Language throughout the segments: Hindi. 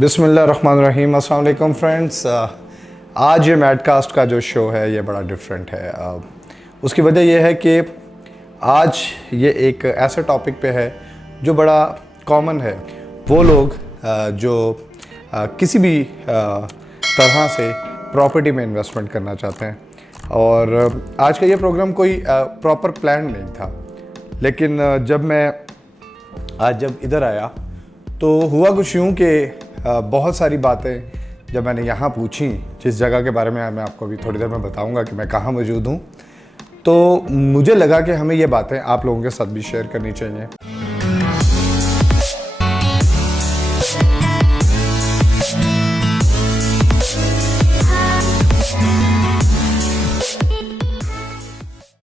बिस्मिल्लाहिर्रहमानिर्रहीम। अस्सलाम वालेकुम फ्रेंड्स। आज ये मैडकास्ट का जो शो है ये बड़ा डिफरेंट है। उसकी वजह यह है कि आज ये एक ऐसे टॉपिक पे है जो बड़ा कॉमन है। वो लोग जो किसी भी तरह से प्रॉपर्टी में इन्वेस्टमेंट करना चाहते हैं, और आज का ये प्रोग्राम कोई प्रॉपर प्लान नहीं था, लेकिन जब इधर आया तो हुआ कुछ यूँ कि बहुत सारी बातें जब मैंने यहाँ पूछी, जिस जगह के बारे में मैं आपको अभी थोड़ी देर में बताऊँगा कि मैं कहाँ मौजूद हूँ, तो मुझे लगा कि हमें ये बातें आप लोगों के साथ भी शेयर करनी चाहिए।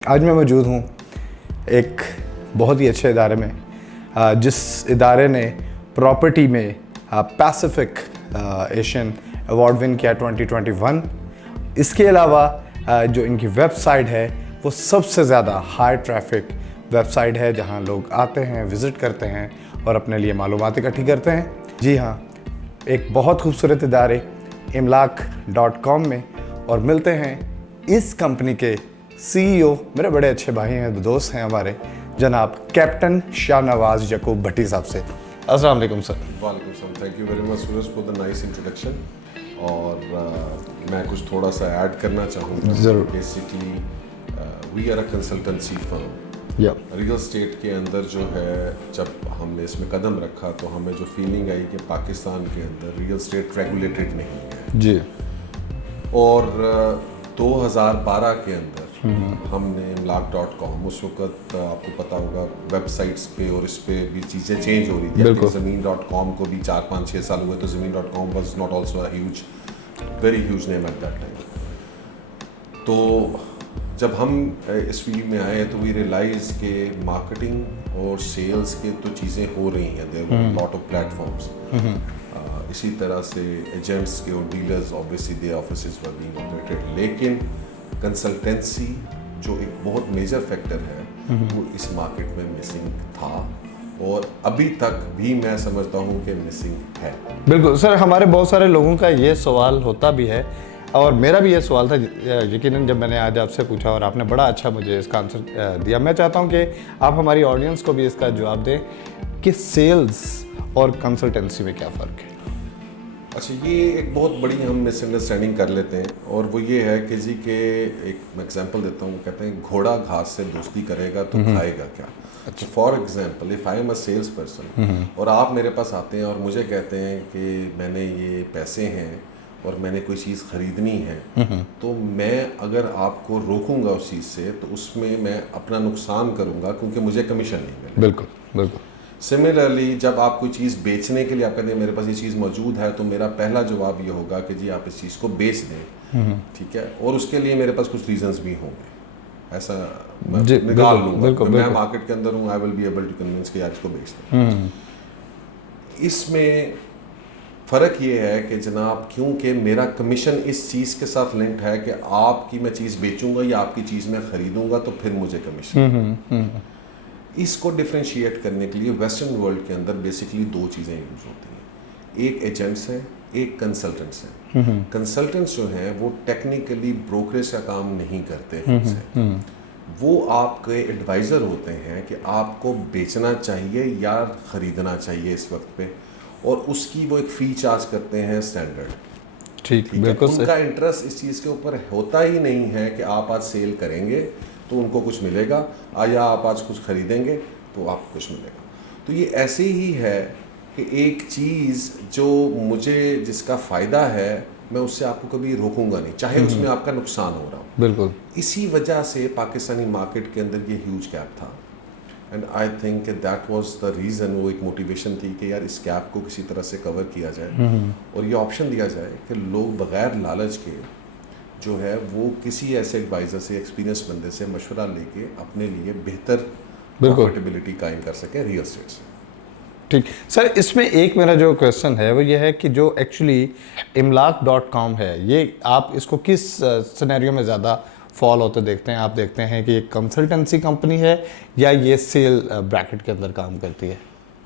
आज मैं मौजूद हूँ एक बहुत ही अच्छे इदारे में, जिस इदारे ने प्रॉपर्टी में पैसिफिक एशियन अवार्ड विन किया 2021। इसके अलावा जो इनकी वेबसाइट है वो सबसे ज़्यादा हाई ट्रैफिक वेबसाइट है, जहां लोग आते हैं, विज़िट करते हैं और अपने लिए मालूमात इकट्ठी करते हैं। जी हाँ, एक बहुत खूबसूरत इदारे imlak.com में, और मिलते हैं इस कंपनी के CEO, मेरे बड़े अच्छे भाई हैं, दोस्त हैं हमारे, जनाब कैप्टन शाहनवाज यकूब भट्टी साहब से। अस्सलाम वालेकुम सर। वालेकुम सलाम। Thank you very much Suraj for the nice introduction. और मैं कुछ थोड़ा सा ऐड करना चाहूँगा। ज़रूर। Basically we are a consultancy firm. Real estate के अंदर जो है, जब हमने इसमें कदम रखा तो हमें जो फीलिंग आई कि पाकिस्तान के अंदर रियल एस्टेट रेगुलेटेड नहीं है जी। और 2012 के अंदर हमने imlak.com, उस वक्त आपको पता होगा वेबसाइट्स पे और इस पे भी चीज़ें चेंज हो रही थी। ज़मीन.com को भी 4-5-6 साल हुए, तो ज़मीन.com was not also a very huge name at that time. तो जब हम इस फील्ड में आए तो वी रियलाइज के मार्केटिंग और सेल्स के तो चीज़ें हो रही हैं, there were lot of platforms. इसी तरह से एजेंट्स के और dealers obviously they offices were being operated, लेकिन कंसल्टेंसी जो एक बहुत मेजर फैक्टर है वो इस मार्केट में मिसिंग था, और अभी तक भी मैं समझता हूँ कि मिसिंग है। बिल्कुल सर, हमारे बहुत सारे लोगों का ये सवाल होता भी है, और मेरा भी ये सवाल था यकीनन, जब मैंने आज आपसे पूछा और आपने बड़ा अच्छा मुझे इसका आंसर दिया। मैं चाहता हूँ कि आप हमारी ऑडियंस को भी इसका जवाब दें कि सेल्स और कंसल्टेंसी में क्या फ़र्क है। अच्छा, ये एक बहुत बड़ी हम मिसअंडरस्टैंडिंग कर लेते हैं, और वो ये है कि जी के एक मैं एग्जांपल देता हूँ, कहते हैं घोड़ा घास से दोस्ती करेगा तो खाएगा क्या। अच्छा, for example if I am a sales person और आप मेरे पास आते हैं और मुझे कहते हैं कि मैंने ये पैसे हैं और मैंने कोई चीज़ ख़रीदनी है, तो मैं अगर आपको रोकूंगा उस चीज़ से तो उसमें मैं अपना नुकसान करूँगा, क्योंकि मुझे कमीशन नहीं मिलेगा। बिल्कुल बिल्कुल। सिमिलरली जब आप कोई चीज़ बेचने के लिए आप कहते हैं मेरे पास ये चीज़ मौजूद है, तो मेरा पहला जवाब ये होगा कि जी आप इस चीज़ को बेच दें, ठीक है, और उसके लिए मेरे पास कुछ रीजंस भी होंगे, ऐसा मैं निकाल लूँगा। मैं मार्केट के अंदर हूँ, I will be able to convince कि आज को बेच दें। इसमें फ़र्क ये है कि जनाब, क्योंकि मेरा कमीशन इस चीज़ के साथ लिंक्ड है कि आपकी मैं चीज़ बेचूंगा या आपकी चीज़ मैं ख़रीदूंगा तो फिर मुझे कमीशन। इसको डिफ्रेंशिएट करने के लिए वेस्टर्न वर्ल्ड के अंदर बेसिकली दो चीज़ें यूज़ होती हैं, एक एजेंट्स हैं, एक कंसल्टेंट्स हैं। कंसल्टेंट्स जो हैं वो टेक्निकली ब्रोकरेज का काम नहीं करते हैं, वो आपके एडवाइज़र होते हैं कि आपको बेचना चाहिए या ख़रीदना चाहिए इस वक्त पे, और उसकी वो एक फ़ी चार्ज करते हैं स्टैंडर्ड। ठीक है, उनका इंटरेस्ट इस चीज़ के ऊपर होता ही नहीं है कि आप आज सेल करेंगे तो उनको कुछ मिलेगा, या आप आज कुछ खरीदेंगे तो आपको कुछ मिलेगा। तो ये ऐसे ही है कि एक चीज़ जो मुझे जिसका फ़ायदा है मैं उससे आपको कभी रोकूंगा नहीं, चाहे उसमें आपका नुकसान हो रहा हो। बिल्कुल। इसी वजह से पाकिस्तानी मार्केट के अंदर ये ह्यूज गैप था, and I think that was the reason. वो एक मोटिवेशन थी कि यार इस गैप को किसी तरह से कवर किया जाए और ये ऑप्शन दिया जाए कि लोग बग़ैर लालच के जो है वो किसी ऐसे एडवाइज़र से, एक्सपीरियंस बंदे से मशवरा लेके अपने लिए बेहतर प्रॉफिटेबिलिटी कायम कर सकें रियल एस्टेट से। ठीक सर, इसमें एक मेरा जो क्वेश्चन है वो ये है कि जो एक्चुअली imlak.com है, ये आप इसको किस सिनेरियो में ज़्यादा फॉल होते देखते हैं? आप देखते हैं कि एक कंसल्टेंसी कंपनी है या ये सेल ब्रैकेट के अंदर काम करती है?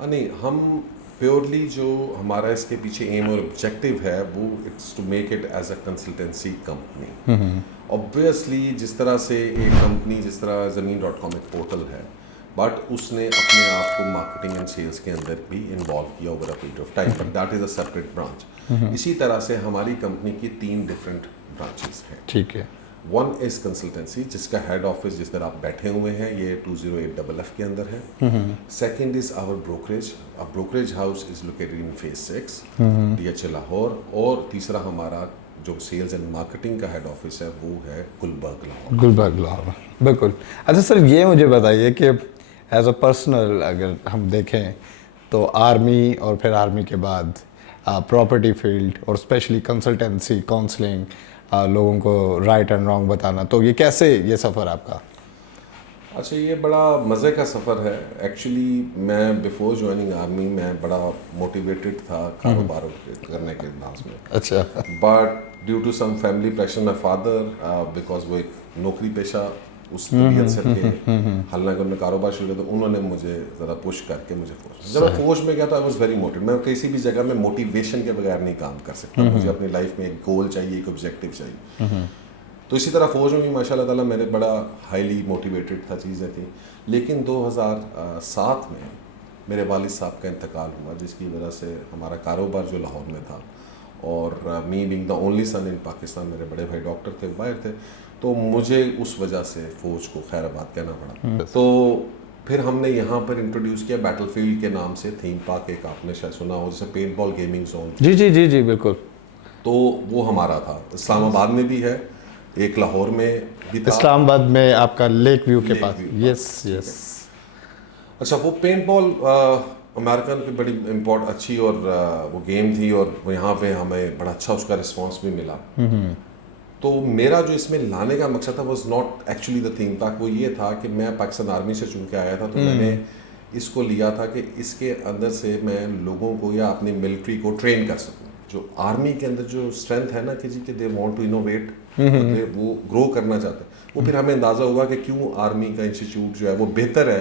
नहीं, हम प्योरली जो हमारा इसके पीछे एम और ऑब्जेक्टिव है वो it's to make it as a consultancy company. Obviously जिस तरह से एक कंपनी, जिस तरह ज़मीन.com एक पोर्टल है, बट उसने अपने आप को मार्केटिंग एंड सेल्स के अंदर भी इन्वॉल्व किया over a period of time, but that is a separate branch. इसी तरह से हमारी कंपनी की 3 डिफरेंट ब्रांचेस हैं। ठीक है। वन इज कंसल्टेंसी, जिसका हेड ऑफिस जिस तरह आप बैठे हुए हैं ये 208FF के अंदर है। Second is our brokerage, a brokerage house is located in phase 6 DHA Lahore. और तीसरा हमारा जो सेल्स एंड मार्केटिंग का हेड ऑफिस है वो है गुलबर्ग लाहौर। गुलबर्ग लाहौर, बिल्कुल। अच्छा सर, ये मुझे बताइए कि एज अ पर्सनल अगर हम देखें तो आर्मी और फिर आर्मी के बाद प्रॉपर्टी फील्ड और स्पेशली कंसल्टेंसी, काउंसलिंग, लोगों को राइट एंड रॉन्ग बताना, तो ये कैसे ये सफ़र आपका? अच्छा, ये बड़ा मज़े का सफ़र है। एक्चुअली मैं बिफोर ज्वाइनिंग आर्मी मैं बड़ा मोटिवेटेड था कारोबार करने के अंदाज में। अच्छा। But due to some family pressure, my father because वो एक नौकरी पेशा उस तबीयत से थे, हालांकि उन्होंने कारोबार शुरू किया, तो उन्होंने मुझे ज़रा पुश करके मुझे फौज, जब मैं फौज में गया तो आई वॉज वेरी मोटिवेटेड। मैं किसी भी जगह में मोटिवेशन के बगैर नहीं काम कर सकता। मुझे अपनी लाइफ में एक गोल चाहिए, एक ऑब्जेक्टिव चाहिए। तो इसी तरह फ़ौज में भी माशाल्लाह ताला मेरे बड़ा हाईली मोटिवेटेड था, चीज़ें थी। लेकिन 2007 में मेरे वालिद साहब का इंतकाल हुआ, जिसकी वजह से हमारा कारोबार जो लाहौर में था, और me being the only son in Pakistan, मेरे बड़े भाई डॉक्टर थे, बाहर थे, तो मुझे उस वजह से फ़ौज को खैराबाद कहना पड़ा। तो फिर हमने यहाँ पर इंट्रोड्यूस किया बैटलफील्ड के नाम से थीम पार्क, एक आपने शायद सुना हो, जैसे पेंट बॉल गेमिंग जोन। जी जी जी जी, बिल्कुल। तो वो हमारा था। इस्लामाबाद में भी है, एक लाहौर में भी था। इस्लामाबाद में आपका लेक व्यू के लेक पास। View yes yes. अच्छा, वो पेंट बॉल अमेरिकन की बड़ी इम्पोर्ट अच्छी और वो गेम थी, और यहाँ पे हमें बड़ा अच्छा उसका रिस्पांस भी मिला। तो मेरा जो इसमें लाने का मकसद था was not actually the theme park. वो ये था कि मैं पाकिस्तान आर्मी से चुन के आया था, तो मैंने इसको लिया था कि इसके अंदर से मैं लोगों को या अपनी मिलिट्री को ट्रेन कर सकूं। जो आर्मी के अंदर जो स्ट्रेंथ है ना कि जी कि दे वांट टू इनोवेट, वो ग्रो करना चाहते हैं, वो फिर हमें अंदाज़ा हुआ कि क्यों आर्मी का इंस्टीट्यूट जो है वो बेहतर है,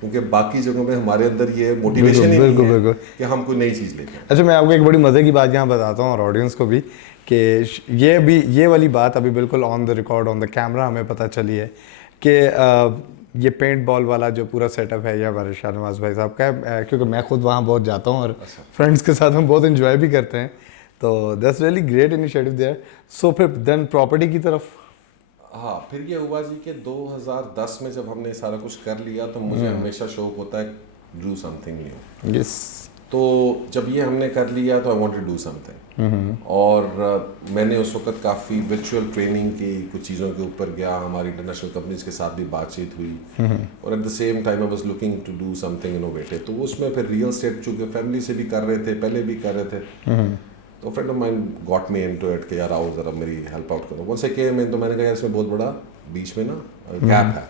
क्योंकि बाकी जगहों में हमारे अंदर ये मोटिवेशन ही नहीं है कि हम कोई नई चीज़ लेके आए। अच्छा, मैं आपको एक बड़ी मज़े की बात यहाँ बताता हूँ और ऑडियंस को भी, कि ये वाली बात अभी बिल्कुल on the record, on the camera हमें पता चली है कि ये पेंट बॉल वाला जो पूरा सेटअप है ये हमारे शाहनवाज भाई साहब का है, क्योंकि मैं खुद वहाँ बहुत जाता हूँ और फ्रेंड्स के साथ हम बहुत इन्जॉय भी करते हैं। तो that's really great initiative there. So फिर देन प्रॉपर्टी की तरफ। हाँ, फिर ये हुआ जी कि 2010 में जब हमने सारा कुछ कर लिया, तो मुझे हमेशा शौक होता है डू समथिंग न्यू। यस। तो जब ये हमने कर लिया तो I want to do something, और मैंने उस वक्त काफ़ी वर्चुअल ट्रेनिंग की कुछ चीज़ों के ऊपर गया, हमारी इंटरनेशनल कंपनीज के साथ भी बातचीत हुई, और at the same time I was looking to do something innovative. तो उसमें फिर रियल एस्टेट, चूँकि फैमिली से भी कर रहे थे, पहले भी कर रहे थे, तो friend of mine got me into it कि यार आओ ज़रा मेरी हेल्प आउट करो। वंस आई केम इन, तो मैंने कहा यार इसमें बहुत बड़ा बीच में ना गैप है,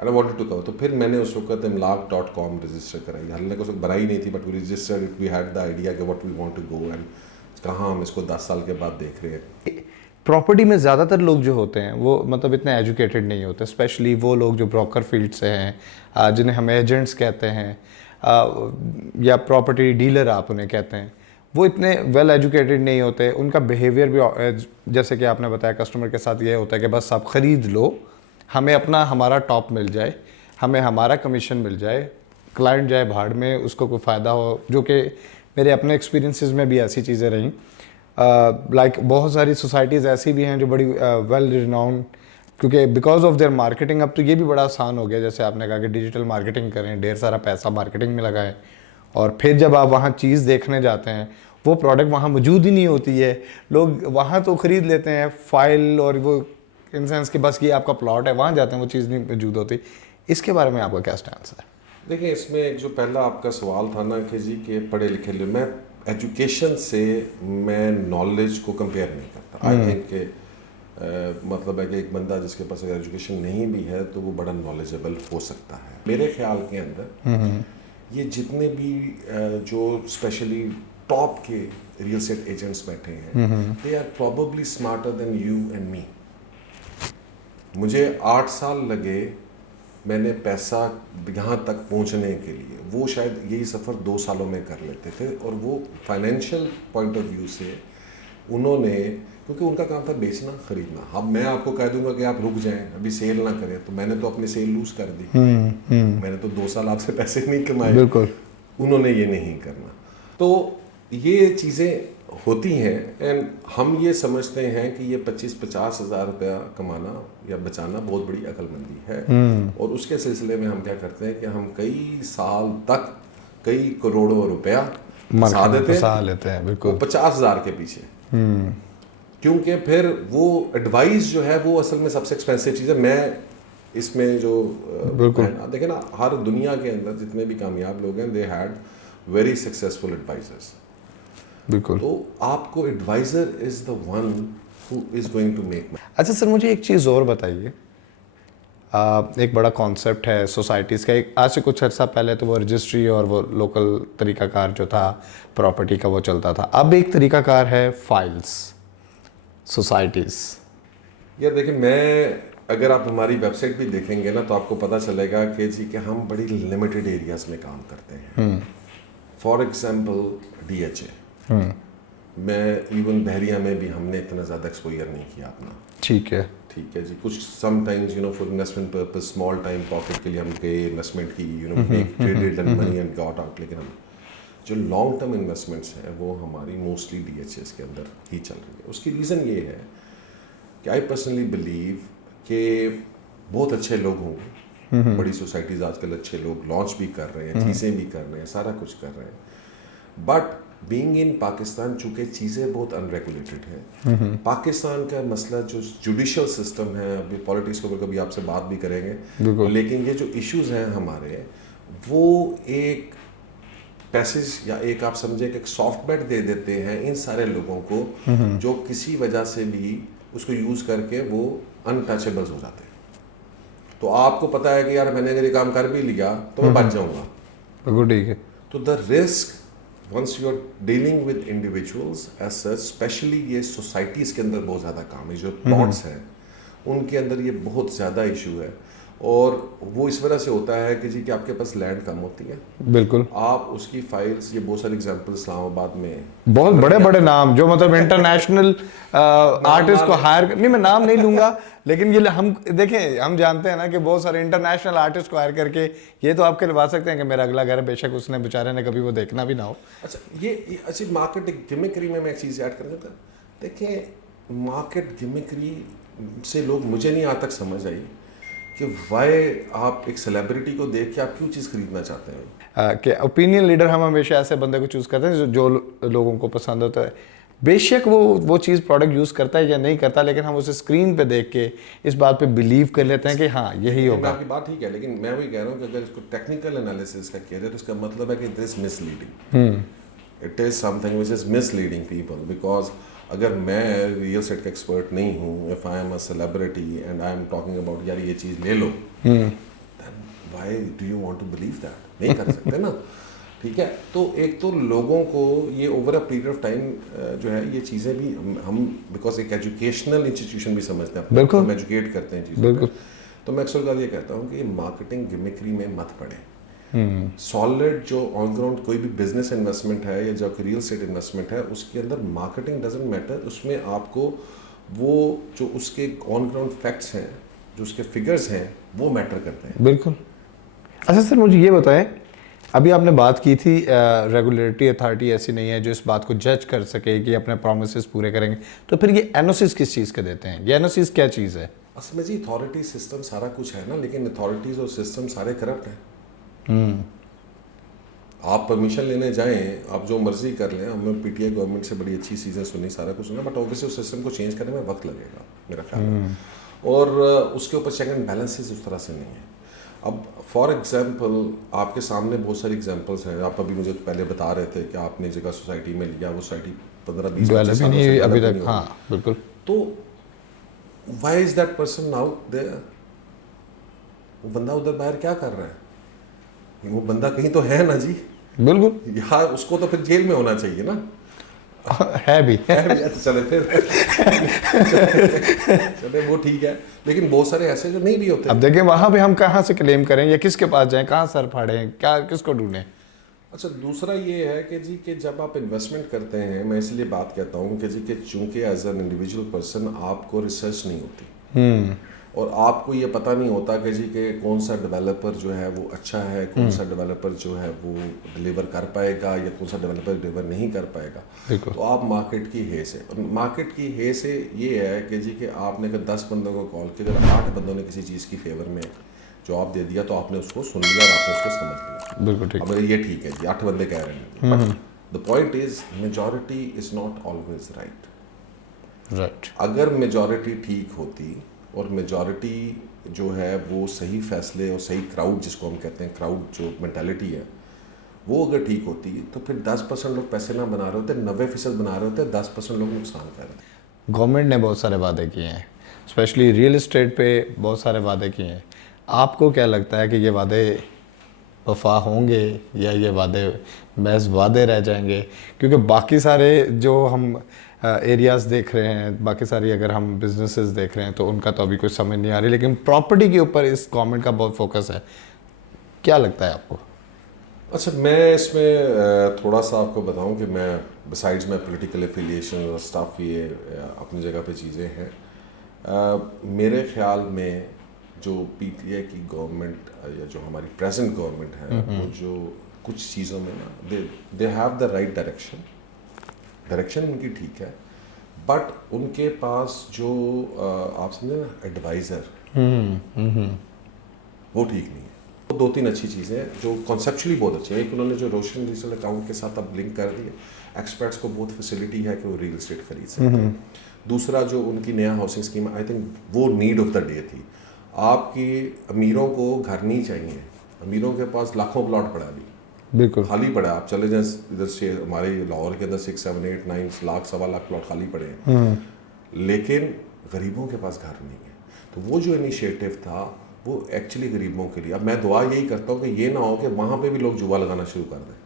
and I wanted to cover. तो फिर मैंने उस वक्त imlak.com रजिस्टर कराई। हालांकि उस वक्त बनाई नहीं थी, but we registered it, we had the idea कि what we want to go, and कहाँ हम इसको 10 साल के बाद देख रहे हैं। प्रॉपर्टी में ज़्यादातर लोग जो होते हैं वो मतलब इतने एजुकेटेड नहीं होते, स्पेशली वो लोग जो ब्रोकर फील्ड से हैं, जिन्हें हम एजेंट्स कहते हैं, या प्रॉपर्टी डीलर आप उन्हें कहते हैं, वो इतने वेल एजुकेटेड नहीं होते। उनका बिहेवियर भी जैसे कि आपने बताया कस्टमर के साथ ये होता है कि बस आप ख़रीद लो, हमें हमारा टॉप मिल जाए, हमें हमारा कमीशन मिल जाए, क्लाइंट जाए भाड़ में, उसको कोई फ़ायदा हो, जो कि मेरे अपने एक्सपीरियंसेस में भी ऐसी चीज़ें रहीं। लाइक बहुत सारी सोसाइटीज़ ऐसी भी हैं जो बड़ी वेल रिनाउंड, क्योंकि बिकॉज ऑफ देयर मार्केटिंग अब तो ये भी बड़ा आसान हो गया, जैसे आपने कहा कि डिजिटल मार्केटिंग करें, ढेर सारा पैसा मार्केटिंग में लगाएं, और फिर जब आप वहाँ चीज़ देखने जाते हैं वो प्रोडक्ट वहाँ मौजूद ही नहीं होती है। लोग वहाँ तो ख़रीद लेते हैं फाइल, और वो इन सेंस कि बस ये आपका प्लॉट है, वहाँ जाते हैं वो चीज़ नहीं मौजूद होती। इसके बारे में आपका क्या स्टैंड है? देखिए, इसमें एक जो पहला आपका सवाल था ना कि जी के पढ़े लिखे लोग, मैं एजुकेशन से मैं नॉलेज को कंपेयर नहीं करता। आई थिंक के मतलब है कि एक बंदा जिसके पास अगर एजुकेशन नहीं भी है तो वो बड़ा नॉलेजेबल हो सकता है। मेरे ख्याल के अंदर ये जितने भी जो स्पेशली टॉप के रियल एस्टेट एजेंट्स बैठे हैं, they are probably smarter than you and me. मुझे 8 साल लगे मैंने पैसा यहाँ तक पहुँचने के लिए, वो शायद यही सफ़र 2 सालों में कर लेते थे। और वो फाइनेंशियल पॉइंट ऑफ व्यू से उन्होंने, क्योंकि उनका काम था बेचना खरीदना। अब मैं आपको कह दूंगा कि आप रुक जाएं, अभी सेल ना करें, तो मैंने तो अपनी सेल लूज़ कर दी। मैंने तो 2 साल आपसे पैसे नहीं कमाए। बिल्कुल। उन्होंने ये नहीं करना। तो ये चीज़ें होती हैं एंड हम ये समझते हैं कि ये 25-50 हज़ार रुपया कमाना या बचाना बहुत बड़ी अक्लमंदी है। और उसके सिलसिले में हम क्या करते हैं कि हम कई साल तक कई करोड़ों रुपया फंसा लेते हैं। बिल्कुल। 50 हज़ार के पीछे। क्योंकि फिर वो एडवाइस जो है वो असल में सबसे एक्सपेंसिव चीज़ है। मैं इसमें जो है ना, देखे ना, हर दुनिया के अंदर जितने भी कामयाब लोग हैं, they had very successful advisers. बिल्कुल। तो आपको adviser is the one who is going to make. अच्छा सर, मुझे एक चीज़ और बताइए। एक बड़ा कॉन्सेप्ट है सोसाइटीज़ का। एक आज से कुछ अर्सा पहले तो वो रजिस्ट्री और वो लोकल तरीकाकार जो था प्रॉपर्टी का वो चलता था। अब एक तरीकाकार है फाइल्स सोसाइटीज़। यार देखिए, मैं अगर आप हमारी वेबसाइट भी देखेंगे ना, तो आपको पता चलेगा कि जी कि हम बड़ी लिमिटेड एरियाज में काम करते हैं। फॉर एग्जांपल DHA, मैं इवन बहरिया में भी हमने इतना ज़्यादा एक्सपोजर नहीं किया अपना। ठीक है जी। कुछ sometimes for investment purpose, small time pocket के लिए हम गए, इन्वेस्टमेंट की, make traded and money and got out. लेकिन हम जो लॉन्ग टर्म इन्वेस्टमेंट्स हैं वो हमारी मोस्टली DHAs के अंदर ही चल रही है। उसकी रीज़न ये है कि आई पर्सनली बिलीव कि बहुत अच्छे लोग होंगे, बड़ी सोसाइटीज़ आजकल अच्छे लोग लॉन्च भी कर रहे हैं, चीज़ें भी कर रहे हैं, सारा कुछ कर रहे हैं। बट बीइंग इन पाकिस्तान, चूँकि चीज़ें बहुत अनरेगुलेटेड हैं, पाकिस्तान का मसला जो जुडिशल सिस्टम है, अभी पॉलिटिक्स के ऊपर कभी आपसे बात भी करेंगे, लेकिन ये जो इश्यूज़ हैं हमारे, वो एक पैसेज या एक आप समझे कि एक सॉफ्टवेयर दे देते हैं इन सारे लोगों को, जो किसी वजह से भी उसको यूज़ करके वो अनटचेबल्स हो जाते हैं। तो आपको पता है कि यार मैंने अगर ये काम कर भी लिया तो मैं बच जाऊंगा। बिल्कुल ठीक है। तो the risk once you are dealing with individuals as such, specially ये सोसाइटीज़ के अंदर बहुत ज़्यादा काम है। जो प्लॉट्स हैं उनके अंदर ये बहुत ज़्यादा इशू है। और वो इस वजह से होता है कि जी कि आपके पास लैंड कम होती है। बिल्कुल। आप उसकी फाइल्स, ये बहुत सारे एग्जांपल इस्लामाबाद में बहुत बड़े बड़े नाम जो मतलब इंटरनेशनल आर्टिस्ट को हायर नहीं, मैं नाम नहीं लूंगा, लेकिन ये हम देखें, हम जानते हैं ना कि बहुत सारे इंटरनेशनल आर्टिस्ट को हायर करके ये तो आपके लिवा सकते हैं कि मेरा अगला घर है, बेशक उसने बेचारे ने कभी वो देखना भी ना हो। अच्छा, ये अच्छी मार्केट गिमिक्री में मैं एक चीज़ ऐड करना चाहता हूँ। देखें, मार्केट गिमिक्री से लोग, मुझे नहीं आज तक समझ आई कि वाई आप एक सेलिब्रिटी को देख के आप क्यों चीज़ खरीदना चाहते हैं। कि ओपिनियन लीडर हम हमेशा ऐसे बंदे को चूज़ करते हैं जो लोगों को पसंद होता है। बेशक वो चीज़ प्रोडक्ट यूज़ करता है या नहीं करता, लेकिन हम उसे स्क्रीन पे देख के इस बात पे बिलीव कर लेते हैं कि हाँ यही होगा। आपकी बात ठीक है, लेकिन मैं वही कह रहा हूँ कि अगर इसको टेक्निकल एनालिसिस का किया जाए तो इसका मतलब है कि it is misleading. It is something which is misleading people, because अगर मैं रियल एस्टेट का एक्सपर्ट नहीं हूँ, if I am a celebrity and I am talking about यार ये चीज़ ले लो, then why do you want to believe that? नहीं कर सकते ना। ठीक है, तो एक तो लोगों को ये over a period of time जो है ये चीज़ें भी हम बिकॉज एक एजुकेशनल इंस्टीट्यूशन भी समझते हैं, बिल्कुल, हम एजुकेट करते हैं चीज़ों बिल्कुल। तो मैं अक्सर ये कहता हूँ कि मार्केटिंग गिमिक्री में मत पड़े। सॉलिड जो ऑन ग्राउंड कोई भी बिजनेस इन्वेस्टमेंट है या जो रियल एस्टेट इन्वेस्टमेंट है, उसके अंदर मार्केटिंग डजंट मैटर। उसमें आपको वो जो उसके ऑन ग्राउंड फैक्ट्स हैं, जो उसके फिगर्स हैं, वो मैटर करते हैं। बिल्कुल। अच्छा सर, मुझे ये बताएं, अभी आपने बात की थी रेगुलेटरी अथॉरिटी ऐसी नहीं है जो इस बात को जज कर सके कि अपने प्रोमिसेस पूरे करेंगे, तो फिर ये एनओसीज किस चीज़ के देते हैं? ये एनओसीज क्या चीज़ है? असल में जी अथॉरिटी सिस्टम सारा कुछ है ना, लेकिन अथॉरिटीज और सिस्टम सारे करप्ट हैं। आप परमिशन लेने जाएं, आप जो मर्जी कर लें, हमने पीटीआई गवर्नमेंट से बड़ी अच्छी चीज़ें सुनी, सारा कुछ सुना, बट ऑब्वियसली उस सिस्टम को चेंज करने में वक्त लगेगा मेरा ख्याल है। और उसके ऊपर चेक एंड बैलेंसेस उस तरह से नहीं है। अब फॉर एग्जांपल आपके सामने बहुत सारी एग्जांपल्स हैं। आप अभी मुझे पहले बता रहे थे कि आपने जगह सोसाइटी में लिया, वो सोसाइटी 15-20 साल से अभी तक, हाँ बिल्कुल। तो why is that person now there? वो बंदा उधर बाहर क्या कर रहा है? वो बंदा कहीं तो है ना जी। बिल्कुल। यहाँ उसको तो फिर जेल में होना चाहिए ना। है भी। चले फिर चले वो ठीक है, लेकिन बहुत सारे ऐसे जो नहीं भी होते। अब देखिए वहां पे हम कहाँ से क्लेम करें या किसके पास जाएं, कहाँ सर फाड़ें, क्या किसको ढूंढें? अच्छा, दूसरा ये है कि जी कि जब आप इन्वेस्टमेंट करते हैं, मैं इसलिए बात कहता हूँ कि जी कि चूंकि एज एन इंडिविजुअल पर्सन आपको रिसर्च नहीं होती और आपको ये पता नहीं होता कि जी कि कौन सा डेवलपर जो है वो अच्छा है, कौन सा डेवलपर जो है वो डिलीवर कर पाएगा या कौन सा डेवलपर डिलीवर नहीं कर पाएगा। तो आप मार्केट की हे से, मार्केट की हे से ये है कि जी कि आपने अगर 10 बंदों को कॉल किया, अगर 8 बंदों ने किसी चीज़ की फेवर में जवाब दे दिया तो आपने उसको सुन लिया और आपने उसको समझ लिया। बिल्कुल ठीक। अब ये ठीक है जी, 8 बंदे कह रहे हैं, but the point is majority is not always right. अगर मेजॉरिटी ठीक होती और मेजॉरिटी जो है वो सही फैसले और सही क्राउड, जिसको हम कहते हैं क्राउड जो मेंटालिटी है, वो अगर ठीक होती तो फिर 10% लोग पैसे ना बना रहे होते, 90% बना रहे होते, 10% लोग नुकसान कर रहे हैं। गवर्नमेंट ने बहुत सारे वादे किए हैं, स्पेशली रियल एस्टेट पे बहुत सारे वादे किए हैं। आपको क्या लगता है कि ये वादे वफा होंगे या ये वादे महज वादे रह जाएंगे? क्योंकि बाकी सारे जो हम एरियाज़ देख रहे हैं, बाकी सारी अगर हम बिजनेसेस देख रहे हैं तो उनका तो अभी कुछ समझ नहीं आ रही, लेकिन प्रॉपर्टी के ऊपर इस गवर्नमेंट का बहुत फोकस है। क्या लगता है आपको? अच्छा, मैं इसमें थोड़ा सा आपको बताऊं कि मैं बिसाइड्स मैं पॉलिटिकल एफिलिएशन और स्टाफ, ये अपनी जगह पे चीज़ें हैं। मेरे ख्याल में जो पीटीआई की गवर्नमेंट या जो हमारी प्रेजेंट गवर्नमेंट है, वो जो कुछ चीज़ों में ना they have the right direction उनकी ठीक है, बट उनके पास जो आप समझे ना एडवाइज़र, वो ठीक नहीं है। 2-3 अच्छी चीज़ें हैं जो कॉन्सेप्चुअली बहुत अच्छी हैं। एक उन्होंने जो रोशन डिजिटल अकाउंट के साथ अब लिंक कर दिए, एक्सपर्ट्स को बहुत फैसिलिटी है कि वो रियल एस्टेट खरीद सकते हैं। दूसरा जो उनकी नया हाउसिंग स्कीम, आई थिंक वो नीड ऑफ द डे थी। आपकी अमीरों को घर नहीं चाहिए, अमीरों के पास लाखों प्लॉट पड़ा अभी, बिल्कुल खाली पड़ा है। आप चले जाएं इधर से, हमारे लाहौर के अंदर 6, 7, 8, 9 लाख, 1.25 लाख प्लॉट खाली पड़े हैं, लेकिन गरीबों के पास घर नहीं है। तो वो जो इनिशिएटिव था वो एक्चुअली गरीबों के लिए। अब मैं दुआ यही करता हूँ कि ये ना हो कि वहाँ पे भी लोग जुआ लगाना शुरू कर दें।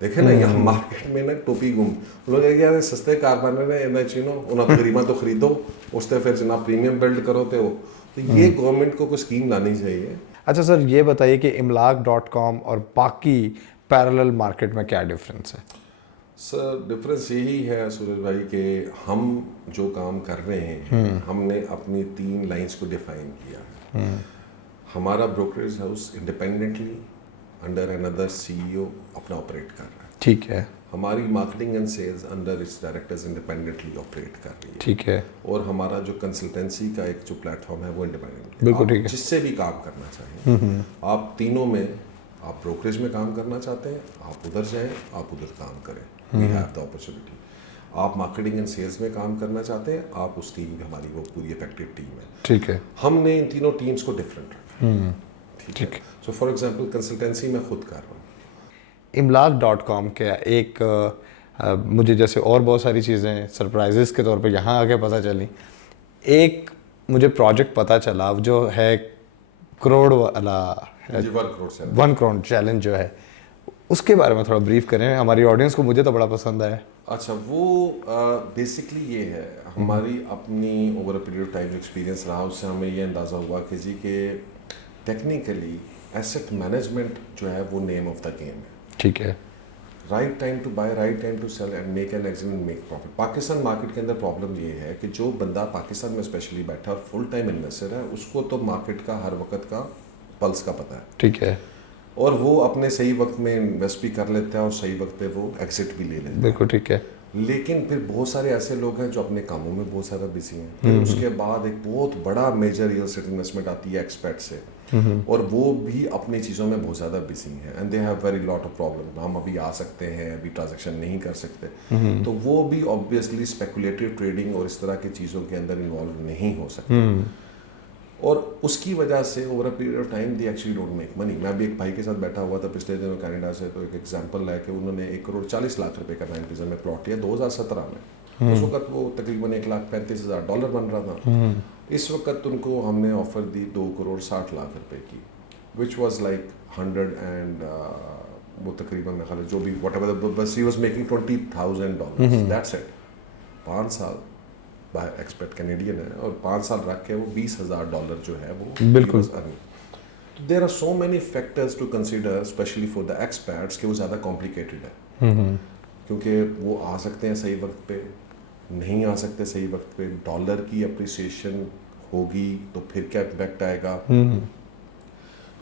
देखे ना यहाँ मार्केट में ना टोपी घूम लोग यार सस्ते कार बन रहे हैं, चीनो उन्हें गरीबा तो खरीदो, उससे फिर जनाब प्रीमियम बिल्ड करो। तो ये गवर्नमेंट को कोई स्कीम लानी चाहिए। अच्छा सर, ये बताइए कि imlak.com और बाकी पैरेलल मार्केट में क्या डिफरेंस है? सर डिफरेंस यही है सूरज भाई कि हम जो काम कर रहे हैं, हमने अपनी 3 लाइंस को डिफाइन किया है। हमारा brokerage house independently under another CEO अपना ऑपरेट कर रहा है, ठीक है। हमारी marketing and sales under its directors independently operate कर रही है, ठीक है। और हमारा जो कंसल्टेंसी का एक जो प्लेटफॉर्म है वो इंडिपेंडेंट। बिल्कुल ठीक है। जिससे भी काम करना चाहिए, आप तीनों में, आप ब्रोकरेज में काम करना चाहते हैं आप उधर जाएं, आप उधर काम करें, वी हैव द अपॉर्चुनिटी। आप मार्केटिंग एंड सेल्स में काम करना चाहते हैं, आप उस टीम में, हमारी वो पूरी इफेक्टिव टीम है, ठीक है। हमने इन तीनों टीम्स को डिफरेंट रखा, ठीक है। सो फॉर एग्जांपल कंसल्टेंसी मैं खुद कर रहा हूँ। imlak.com के एक मुझे जैसे और बहुत सारी चीज़ें सरप्राइजेस के तौर पे यहाँ आके पता चली। एक मुझे प्रोजेक्ट पता चला जो है करोड़ वाला, 1 करोड़ चैलेंज जो है, उसके बारे में थोड़ा ब्रीफ करें हमारी ऑडियंस को, मुझे तो बड़ा पसंद आया। अच्छा, वो बेसिकली ये है, हमारी अपनी over a period of time experience रहा, उससे हमें ये अंदाज़ा हुआ कि जी के टेक्निकली एसेट मैनेजमेंट जो है वो नेम ऑफ द गेम है, ठीक है। Right time to buy, right time to sell and make an exit and make profit. Pakistan market के अंदर प्रॉब्लम ये है कि जो बंदा पाकिस्तान में स्पेशली बैठा और फुल टाइम इन्वेस्टर है, उसको तो मार्केट का हर वक्त का पल्स का पता है, ठीक है, और वो अपने सही वक्त में इन्वेस्ट भी कर लेता है और सही वक्त पे वो एग्जिट भी ले लेता है, बिल्कुल ठीक है। लेकिन फिर बहुत सारे ऐसे लोग हैं जो अपने कामों में बहुत ज़्यादा बिजी हैं, फिर उसके बाद एक बहुत बड़ा मेजर रियल एस्टेट इन्वेस्टमेंट आती है एक्सपर्ट से, और वो भी अपनी चीज़ों में बहुत ज़्यादा बिजी हैं and they have very lot of problem. हम अभी आ सकते हैं, अभी ट्रांजेक्शन नहीं कर सकते, तो वो भी ऑब्वियसली स्पेकुलेटिव ट्रेडिंग और इस तरह की चीज़ों के अंदर इन्वॉल्व नहीं हो सकते, और उसकी वजह से over a period of time they actually don't make money. मैं भी एक भाई के साथ बैठा हुआ था पिछले दिनों कनाडा से, तो एक एग्जांपल है कि उन्होंने 1 करोड़ 40 लाख रुपए का वैंकूवर में प्लॉट लिया 2017 में। उस वक्त वो तकरीबन $1,35,000 बन रहा था। इस वक्त उनको हमने ऑफर दी 2 करोड़ 60 लाख रुपए की, विच वॉज लाइक वो तकरीबन मेरे ख्याल है जो भी व्हाटएवर बस he was making $20,000 that's it 5 साल बाय एक्सपेक्ट कैनेडियन है और 5 साल रख के वो $20,000 जो है वो बिल्कुल। There are so many factors to consider specially for the experts कि वो ज़्यादा कॉम्प्लिकेटेड है क्योंकि वो आ सकते हैं सही वक्त पे, नहीं आ सकते सही वक्त पे, डॉलर की अप्रिसिएशन होगी तो फिर क्या इम्पैक्ट आएगा।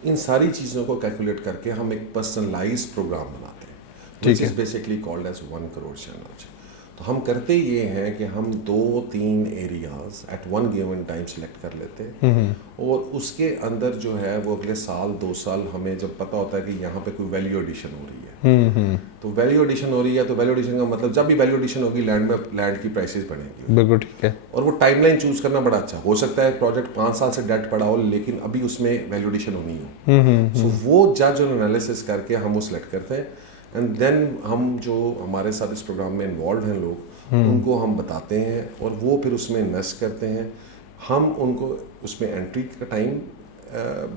इन सारी चीज़ों को कैलकुलेट करके हम एक पर्सनलाइज प्रोग्राम बनाते हैं which is basically called as 1 crore channel. तो हम करते ये हैं कि हम 2-3 areas at one given time select कर लेते हैं और उसके अंदर जो है वो अगले साल 2 साल हमें जब पता होता है कि यहाँ पे कोई वैल्यू एडिशन हो रही है तो वैल्यू एडिशन हो रही है तो वैल्यू एडिशन का मतलब जब भी वैल्यू एडिशन होगी लैंड में लैंड की प्राइसेस बढ़ेंगी। बिल्कुल ठीक है। और वो टाइमलाइन चूज करना बड़ा अच्छा हो सकता है। प्रोजेक्ट 5 साल से डेट पड़ा हो लेकिन अभी उसमें वैल्यू एडिशन होनी हो सो वो जज और एनालिसिस करके हम वो सिलेक्ट करते हैं एंड देन हम जो हमारे साथ इस प्रोग्राम में इन्वॉल्व हैं लोग उनको हम बताते हैं और वो फिर उसमें इन्वेस्ट करते हैं। हम उनको उसमें एंट्री का टाइम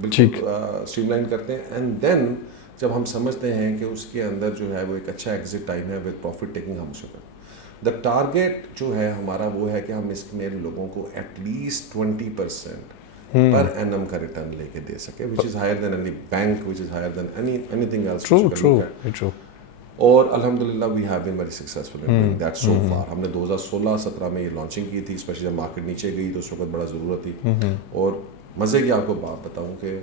बिल्कुल स्ट्रीमलाइन करते हैं एंड देन जब हम समझते हैं कि उसके अंदर जो है वो एक अच्छा एग्जिट टाइम है विद प्रॉफिट टेकिंग हम उसको करते हैं। द टारगेट जो है हमारा वो है कि हम इसमें लोगों को एटलीस्ट 20% पर एनम का रिटर्न लेके दे सके which is higher than any bank which is higher than anything else. True. और अल्हम्दुलिल्लाह we have been very successful in doing that so far. हमने 2016-17 में ये लॉन्चिंग की थी स्पेशली जब मार्केट नीचे गई तो उस वक्त बड़ा ज़रूरत थी। और मज़े की आपको बात बताऊं कि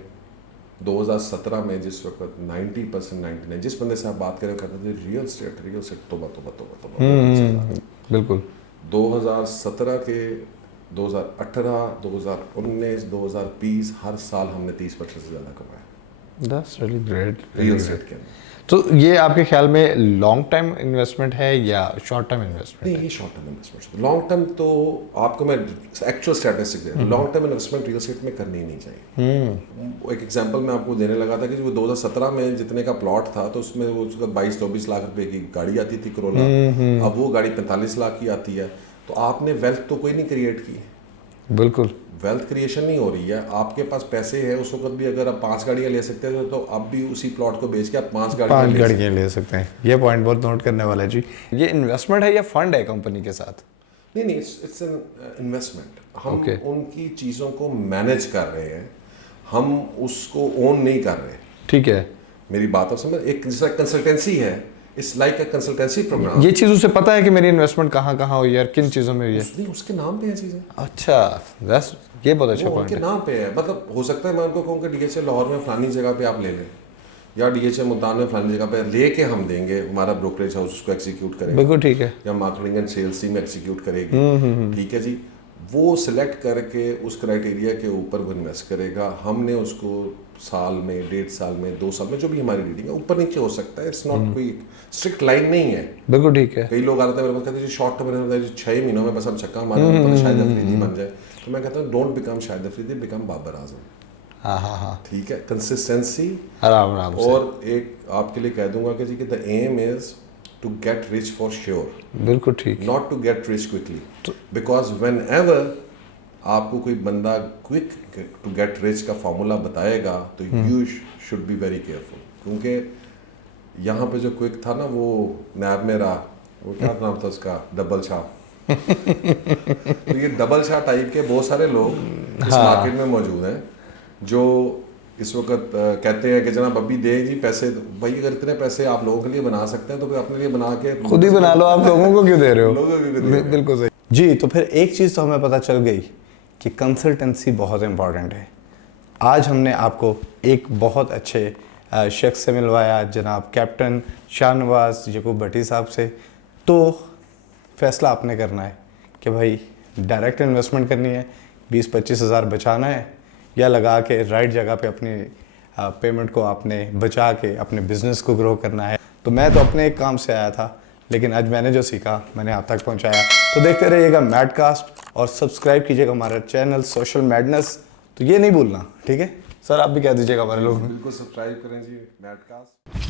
2017 में जिस वक्त 90% 99 जिस बंदे से आप बात करें कहते थे रियल स्टेट तोबा बिल्कुल 2017 के 2018 2019 2020 हर साल हमने 30% से ज़्यादा कमाया। That's really great. Real estate के अंदर तो ये आपके ख्याल में लॉन्ग टर्म इन्वेस्टमेंट है या शॉर्ट टर्म इन्वेस्टमेंट? नहीं, ये short term investment. Long term तो आपको मैं एक्चुअल स्टैटिस्टिक्स है long term investment real estate में करनी ही नहीं चाहिए। एक एग्जांपल मैं आपको देने लगा था कि जो 2017 में जितने का प्लॉट था तो उसमें वो 22-24 लाख रुपए की गाड़ी आती थी करोला, अब वो गाड़ी 45 लाख की आती है। तो आपने वेल्थ तो कोई नहीं क्रिएट की। बिल्कुल वेल्थ क्रिएशन नहीं हो रही है। आपके पास पैसे है उस वक्त भी अगर आप 5 गाड़ियाँ ले सकते थे तो अब भी उसी प्लॉट को बेच के आप 5 गाड़ियाँ ले सकते हैं। ये पॉइंट बहुत नोट करने वाला है जी। ये इन्वेस्टमेंट है या फंड है कंपनी के साथ? नहीं, इट्स एन इन्वेस्टमेंट। हम उनकी चीज़ों को मैनेज कर रहे हैं, हम उसको ओन नहीं कर रहे। ठीक है, मेरी बात आप समझ। एक जैसा कंसल्टेंसी है, it's like a consultancy program. ये चीज़ उसे पता है कि मेरी इन्वेस्टमेंट कहाँ कहाँ हुई है, किन चीज़ों में हुई है? उसके नाम पे है चीज़ें। अच्छा, ये बहुत अच्छा पॉइंट है। उनके नाम पे है। मतलब हो सकता है मैं उनको कहूँ कि डीएचए लाहौर में फलानी जगह पे आप ले लें या डीएचए मुल्तान में फलानी जगह पे लेके हम देंगे, हमारा ब्रोकरेज हाउस उसको एग्जीक्यूट करेगा। बिल्कुल ठीक है। या marketing and sales team execute करेगी। ठीक है जी। वो सिलेक्ट करके उस क्राइटेरिया के ऊपर वो इन्वेस्ट करेगा। हमने उसको साल में, 1.5 साल में, 2 साल में, जो भी हमारी रीडिंग है, ऊपर नीचे हो सकता है। इट्स नॉट कोई स्ट्रिक्ट लाइन नहीं है। बिल्कुल ठीक है। कई लोग आ रहे थे मेरे पास कहते हैं शॉर्ट टर्म में 6 महीनों में बस हम छक्का मारे शायद अफरीदी बन जाए। तो मैं कहता हूँ डोंट बिकम शायद अफरीदी, बिकम बाबर आजम। हाँ ठीक है। कंसिस्टेंसी आराम से। और एक आपके लिए कह दूंगा कि जी कि the aim is to get rich for sure. बिल्कुल ठीक। Not to get rich quickly, because whenever आपको कोई बंदा क्विक टू गेट रिच का फॉर्मूला बताएगा तो you should be very careful. क्योंकि यहाँ पे जो क्विक था ना वो नैब में रहा, वो क्या नाम था उसका, डबल शाह। तो ये डबल शाह टाइप के बहुत सारे लोग इस मार्केट में मौजूद हैं जो इस वक्त कहते हैं कि जनाब अभी दे जी पैसे। भाई अगर इतने पैसे आप लोगों के लिए बना सकते हैं तो फिर अपने लिए बना के खुद ही बना लो। आप लोगों को क्यों दे रहे हो? लोगों को क्यों दे रहे हो? बिल्कुल सही जी। तो फिर एक चीज़ तो हमें पता चल गई कि कंसल्टेंसी बहुत इम्पॉर्टेंट है। आज हमने आपको एक बहुत अच्छे शख्स से मिलवाया, जनाब कैप्टन शाहनवाज यकूब भट्टी साहब से। तो फैसला आपने करना है कि भाई डायरेक्ट इन्वेस्टमेंट करनी है, 20-25 हज़ार बचाना है, या लगा के राइट जगह पे अपनी पेमेंट को आपने बचा के अपने बिज़नेस को ग्रो करना है। तो मैं तो अपने एक काम से आया था, लेकिन आज मैंने जो सीखा मैंने आप तक पहुंचाया। तो देखते रहिएगा मैडकास्ट और सब्सक्राइब कीजिएगा हमारा चैनल सोशल मैडनेस। तो ये नहीं भूलना, ठीक है सर? आप भी कह दीजिएगा हमारे लोग। बिल्कुल सब्सक्राइब करें जी मैडकास्ट।